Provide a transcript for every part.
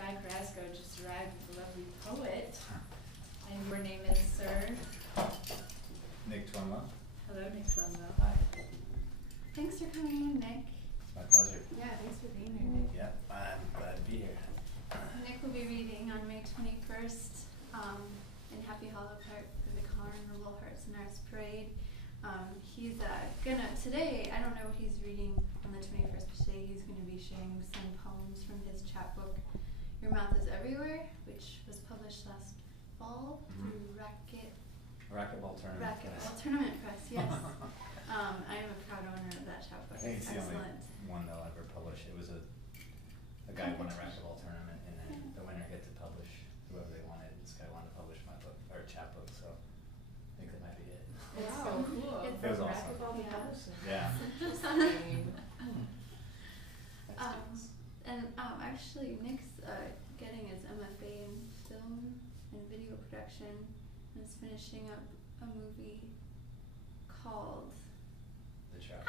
Sky Carrasco just arrived with a lovely poet. And your name is Sir? Nick Twemlow. Hello, Nick Twemlow. Hi. Thanks for coming in, Nick. It's my pleasure. Yeah, thanks for being here, Nick. Yeah, I'm glad to be here. Nick will be reading on May 21st in Happy Hollow Park for the Carnival Hearts and Arts Parade. He's gonna, today, I don't know what he's reading on the 21st, but today he's gonna be sharing some poems from his chapbook, Your Mouth is Everywhere, which was published last fall through Racquetball Tournament Press, yes. I am a proud owner of that chapbook. I think it's excellent. the only one they'll ever publish. It was a guy won a racquetball tournament, and then the winner get to publish whoever they wanted. This guy wanted to publish my book, or chapbook, so I think that might be it. It's Wow. so cool. It's It was awesome. racquetball Yeah. publishing. Yeah. And actually, Nick's getting his MFA in film and video production, and is finishing up a movie called The Trapper.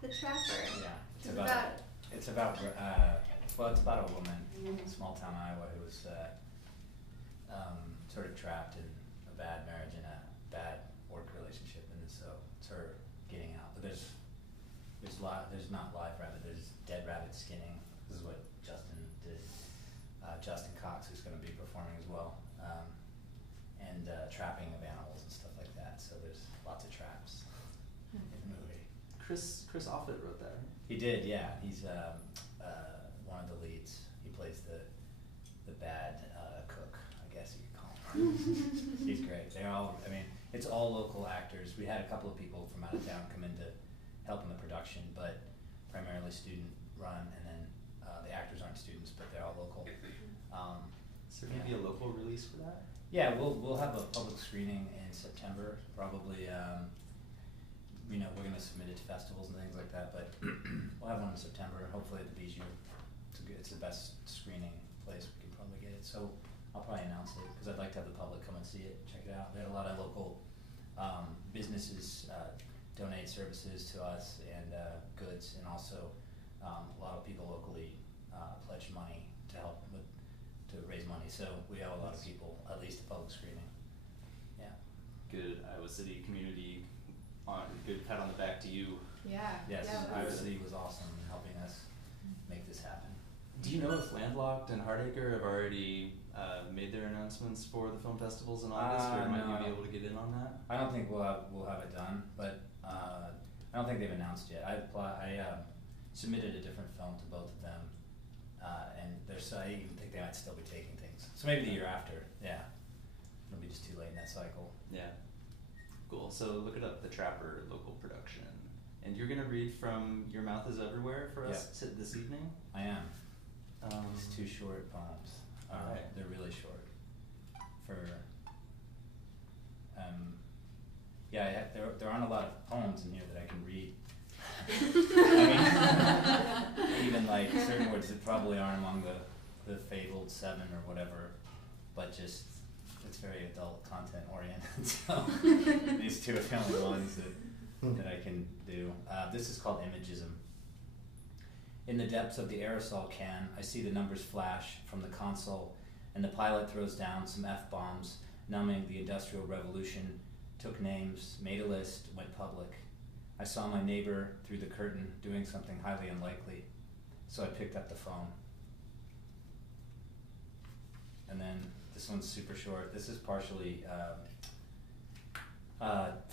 The Trapper. Yeah. It's about it's about a woman in small town Iowa who was sort of trapped in a bad marriage and a bad work relationship, and so it's her getting out. But there's not live rabbit. There's dead rabbit skinning. This is what Justin did. Justin Cox, who's going to be performing as well, and trapping of animals and stuff like that. So there's lots of traps in the movie. Chris Offutt wrote that, right? He did, yeah. He's one of the leads. He plays the bad cook, I guess you could call him. He's great. It's all local actors. We had a couple of people from out of town come in to help in the production, but primarily student run, and then the actors aren't students, but they're all local. So there be a local release for that? Yeah, we'll have a public screening in September, probably. We're going to submit it to festivals and things like that, but we'll have one in September, hopefully at the Bijou. It's the best screening place we can probably get it, so I'll probably announce it, because I'd like to have the public come and see it, check it out. We had a lot of local businesses donate services to us and goods, and also a lot of people locally pledged money to help to raise money, so we have a lot of people, at least a public screening. Yeah. Good Iowa City community. Good pat on the back to you. Yeah. Yes, Yeah, Iowa City was awesome in helping us make this happen. Do you know if Landlocked and Hardacre have already made their announcements for the film festivals in August, or might you be able to get in on that? I don't think we'll have it done, but I don't think they've announced yet. I submitted a different film to both of them, and I even think they might still be taking things. So maybe the year after, yeah. It'll be just too late in that cycle. Yeah. Cool. So look it up, The Trapper local production. And you're gonna read from Your Mouth is Everywhere for us this evening? I am. It's 2 short poems. Alright. They're really short. There aren't a lot of poems in here that I can read. Even like certain words that probably aren't among the fabled 7 or whatever, but just it's very adult content oriented. So these 2 are the only ones that I can do. This is called Imagism. In the depths of the aerosol can, I see the numbers flash from the console, and the pilot throws down some F-bombs, numbing the Industrial Revolution, took names, made a list, went public. I saw my neighbor through the curtain doing something highly unlikely, so I picked up the phone. And then this one's super short. This is partially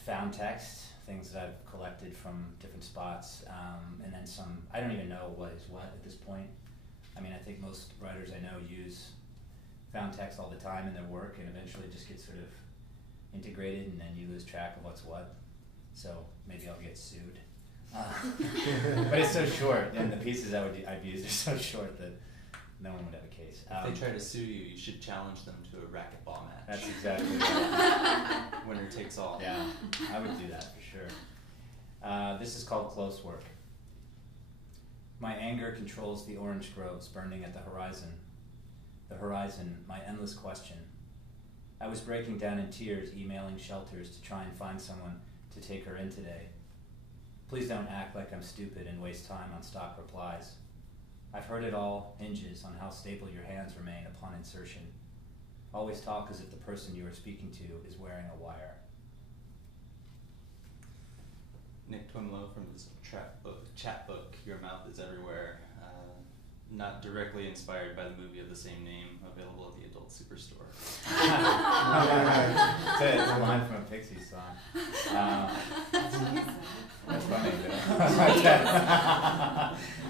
found text, things that I've collected from different spots, and then some, I don't even know what is what at this point. I think most writers I know use found text all the time in their work, and eventually it just gets sort of integrated, and then you lose track of what's what. So maybe I'll get sued. But it's so short, and the pieces I've used are so short that no one would have a case. If they try to sue you, you should challenge them to a racquetball match. That's exactly right. Winner takes all. Yeah, I would do that for sure. This is called Close Work. My anger controls the orange groves burning at the horizon. The horizon, my endless question. I was breaking down in tears, emailing shelters to try and find someone to take her in today. Please don't act like I'm stupid and waste time on stock replies. I've heard it all hinges on how stable your hands remain upon insertion. Always talk as if the person you are speaking to is wearing a wire. Nick Twemlow from this chat book, Your Mouth is Everywhere. Not directly inspired by the movie of the same name, available at the adult superstore. It's a line from a Pixies song. That's funny, though.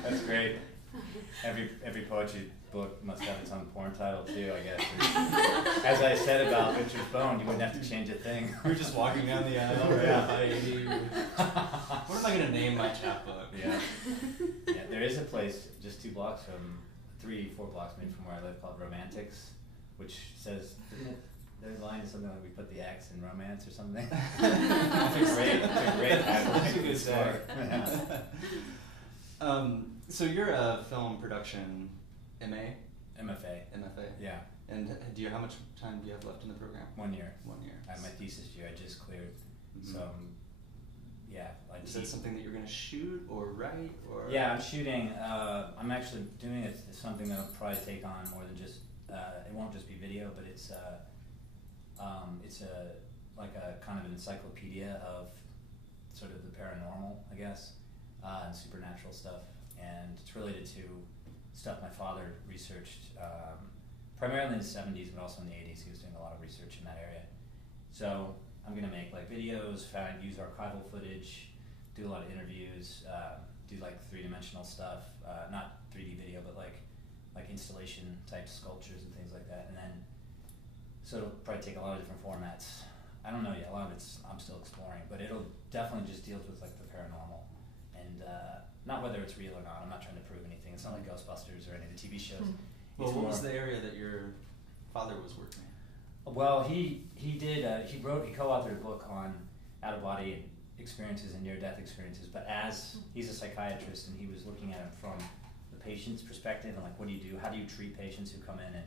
That's great. Every poetry book must have its own porn title too, I guess. As I said about Richard Bone, you wouldn't have to change a thing. We're just walking down the aisle, right? What am I going to name my chapbook? Yeah. Yeah, there is a place just 4 blocks maybe from where I live called Romantics, which says, their line is something like we put the X in romance or something. It's a great title. That's a good start. So you're a film production MA? MFA. MFA? Yeah. And how much time do you have left in the program? 1 year. 1 year. I had my thesis year I just cleared. Mm-hmm. So, yeah. Is that something that you're going to shoot or write? Or? Yeah, I'm shooting. I'm actually doing it. It's something that I'll probably take on more than just, it won't just be video, but it's a kind of an encyclopedia of sort of the paranormal, I guess, and supernatural stuff. And it's related to stuff my father researched, primarily in the 70s, but also in the 80s. He was doing a lot of research in that area. So I'm going to make like videos, use archival footage, do a lot of interviews, do like 3-dimensional stuff, not 3D video, but like installation type sculptures and things like that. And then, so it'll probably take a lot of different formats. I don't know yet, a lot of it's I'm still exploring, but it'll definitely just deal with like the paranormal. And not whether it's real or not, I'm not trying to prove anything. It's not like Ghostbusters or any of the TV shows. Well, what was the area that your father was working in? Well, he co-authored a book on out-of-body experiences and near-death experiences, but as he's a psychiatrist and he was looking at it from the patient's perspective and like, what do you do? How do you treat patients who come in and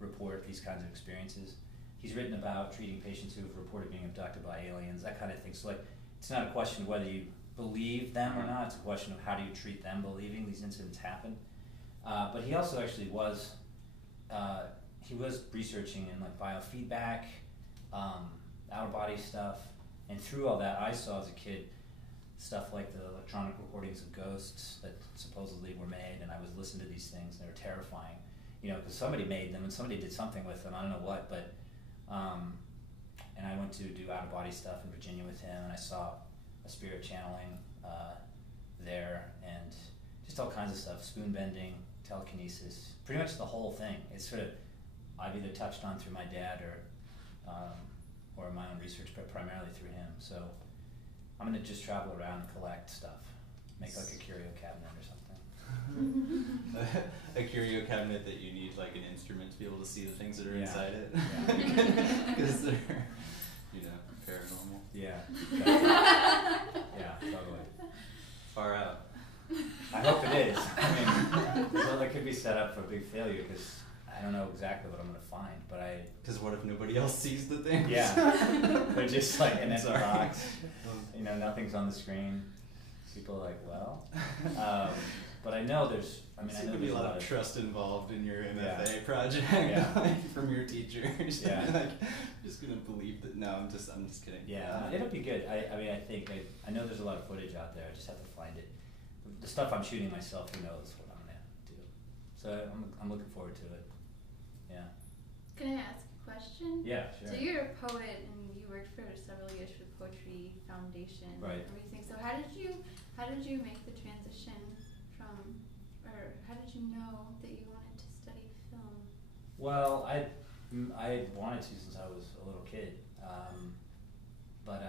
report these kinds of experiences? He's written about treating patients who have reported being abducted by aliens, that kind of thing. So like, it's not a question of whether you believe them or not, it's a question of how do you treat them believing these incidents happen. But he also actually was researching in like biofeedback, out-of-body stuff, and through all that I saw as a kid stuff like the electronic recordings of ghosts that supposedly were made, and I was listening to these things and they were terrifying, because somebody made them and somebody did something with them, I don't know what, but and I went to do out-of-body stuff in Virginia with him, and I saw a spirit channeling there, and just all kinds of stuff, spoon bending, telekinesis, pretty much the whole thing. It's sort of, I've either touched on through my dad or my own research, but primarily through him. So I'm going to just travel around and collect stuff, make like a curio cabinet or something. A curio cabinet that you need like an instrument to be able to see the things that are inside it. Because they're, paranormal. Yeah. Yeah, totally. Far out. I hope it is. I mean, so that could be set up for a big failure because I don't know exactly what I'm going to find, but Because what if nobody else sees the things? Yeah. They're just like an empty box. Nothing's on the screen. People are like, well. But I know there's, I know there's there's a lot of trust involved in your MFA project from your teachers. Yeah. Just gonna believe that. No, I'm just kidding. Yeah, it'll be good. I think I know there's a lot of footage out there. I just have to find it. The stuff I'm shooting myself, who knows what I'm gonna do. So I'm looking forward to it. Yeah. Can I ask a question? Yeah, sure. So you're a poet and you worked for several years for the Poetry Foundation Right. and everything. So how did you make the transition from, or how did you know that you wanted to study film? Well, I wanted to since I was a little kid, but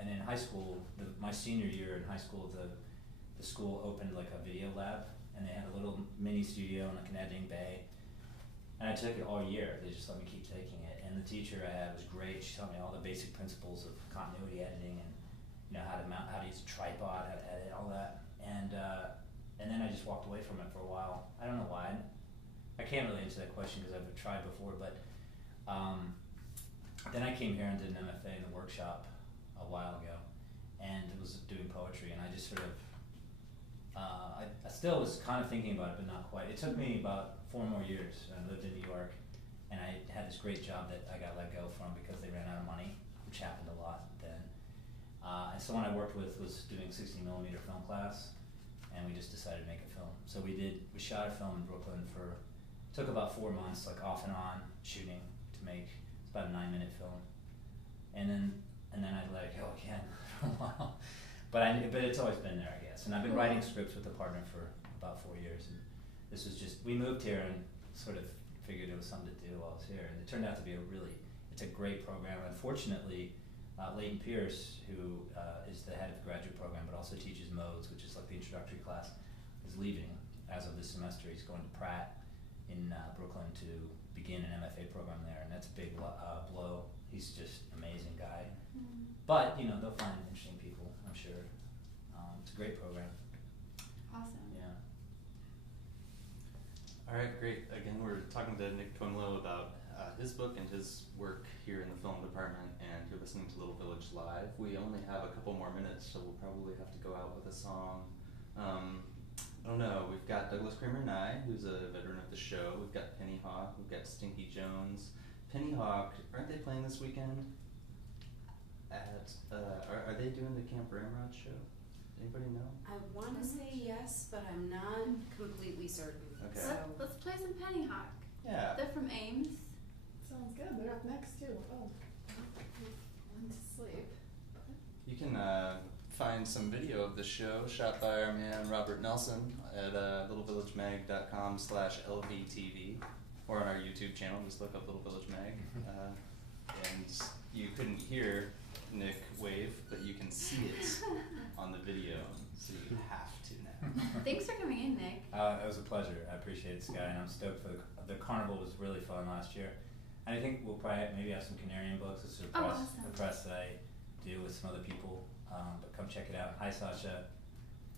and in high school, my senior year in high school, the school opened like a video lab, and they had a little mini studio in like an editing bay, and I took it all year. They just let me keep taking it, and the teacher I had was great. She taught me all the basic principles of continuity editing and how to use a tripod, how to edit, all that, and then I just walked away from it for a while. I don't know why. I can't really answer that question because I've tried before, but then I came here and did an MFA in the workshop a while ago, and was doing poetry, and I just sort of I still was kind of thinking about it, but not quite. It took me about 4 more years. I lived in New York, and I had this great job that I got let go from because they ran out of money, which happened a lot then. And someone I worked with was doing 60mm film class, and we just decided to make a film. So we shot a film in Brooklyn took about 4 months, like off and on shooting to make. It's about a 9-minute film, and then I let it go again for a while. But it's always been there, I guess. And I've been writing scripts with a partner for about 4 years, and this was just, we moved here and sort of figured it was something to do while I was here, and it turned out to be it's a great program. Unfortunately, Leighton Pierce, who is the head of the graduate program but also teaches modes, which is like the introductory class, is leaving as of this semester. He's going to Pratt in Brooklyn to begin an MFA program there, and that's a big blow. He's just an amazing guy. But, they'll find interesting people, I'm sure. It's a great program. Awesome. Yeah. All right, great. Again, we're talking to Nick Twemlow about his book and his work here in the film department, and you're listening to Little Village Live. We only have a couple more minutes, so we'll probably have to go out with a song. I don't know, we've got Douglas Kramer Nye, who's a veteran of the show. We've got Penny Hawk, we've got Stinky Jones. Penny Hawk, aren't they playing this weekend? Are they doing the Camp Ramrod show? Anybody know? I want to say yes, but I'm not completely certain. Okay. So Let's play some Penny Hawk. Yeah. They're from Ames. Sounds good. They're up next too. Oh, one to sleep. You can find some video of the show shot by our man Robert Nelson at littlevillagemag.com/LVTV, or on our YouTube channel. Just look up Little Village Mag. And you couldn't hear Nick wave, but you can see it on the video, so you have to now. Thanks for coming in, Nick. It was a pleasure. I appreciate it, Sky, and I'm stoked for the carnival. Was really fun last year. And I think we'll probably maybe have some Canarian books. This is Awesome. a press that I do with some other people. But come check it out. Hi, Sasha.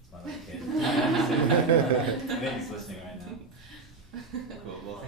It's my little kid. I think he's listening right now. Cool. Well,